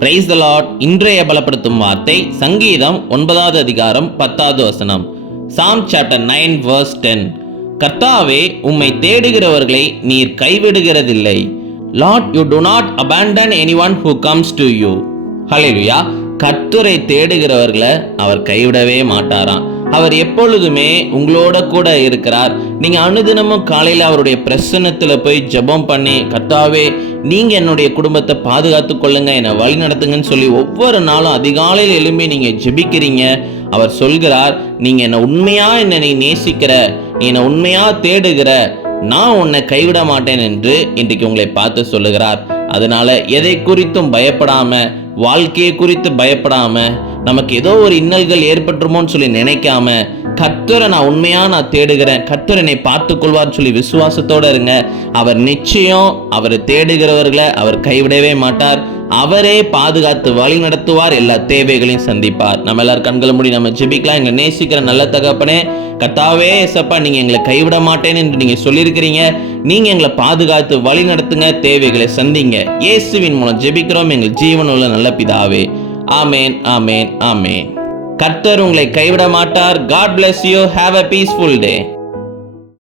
Praise the Lord. இன்றைய பலப்படுத்தும் வார்த்தை சங்கீதம் 9வது அதிகாரம் 10வது வசனம். Psalm chapter 9 verse 10. கர்த்தாவே, உம்மை தேடுகிறவர்களை நீர் கைவிடுகிறதில்லை. Lord, you do not abandon anyone who comes to you. ஹல்லேலூயா. கர்த்தரை தேடுகிறவர்களை அவர் கைவிடவே மாட்டாராம். அவர் எப்பொழுதுமே உங்களோட கூட இருக்கிறார். நீங்க அனுதினமும் காலையில அவருடைய பிரசன்னத்துல போய் ஜெபம் பண்ணி, கர்த்தாவே நீங்க என்னுடைய குடும்பத்தை பாதுகாத்து கொள்ளுங்க, என்னை வழி நடத்துங்கன்னு சொல்லி ஒவ்வொரு நாளும் அதிகாலையில் எழும்பி நீங்க ஜெபிக்கிறீங்க. அவர் சொல்கிறார், நீங்க என்னை நீ நேசிக்கிற, நீ என்னை உண்மையா தேடுகிற, நான் உன்னை கைவிட மாட்டேன் என்று இன்றைக்கு உங்களை பார்த்து சொல்லுகிறார். அதனால எதை குறித்தும் பயப்படாம, வாழ்க்கையை குறித்து பயப்படாம, நமக்கு ஏதோ ஒரு இன்னல்கள் ஏற்பட்டுருமோன்னு சொல்லி நினைக்காம, கர்த்தரை நான் தேடுகிறேன், கர்த்தர் என்னை பார்த்துக் கொள்வார்னு சொல்லி விசுவாசத்தோட இருங்க. அவர் நிச்சயம் அவரை தேடுகிறவர்களை அவர் கைவிடவே மாட்டார். அவரே பாதுகாத்து வழி நடத்துவார், எல்லா தேவைகளையும் சந்திப்பார். நம்ம எல்லாரும் கண்களை மூடி நம்ம ஜெபிக்கலாம். எங்களை நேசிக்கிற நல்ல தகப்பனே, கர்த்தாவே ஏசப்பா, நீங்க எங்களை கைவிட மாட்டேன்னு என்று நீங்க சொல்லியிருக்கிறீங்க. நீங்க எங்களை பாதுகாத்து வழி நடத்துங்க, தேவைகளை சந்திங்க. இயேசுவின் மூலம் ஜெபிக்கிறோம் எங்கள் ஜீவனுள்ள நல்ல பிதாவே. ஆமேன், ஆமேன், ஆமேன். கர்த்தர் உங்களை கைவிட மாட்டார். God bless you. Have a peaceful day.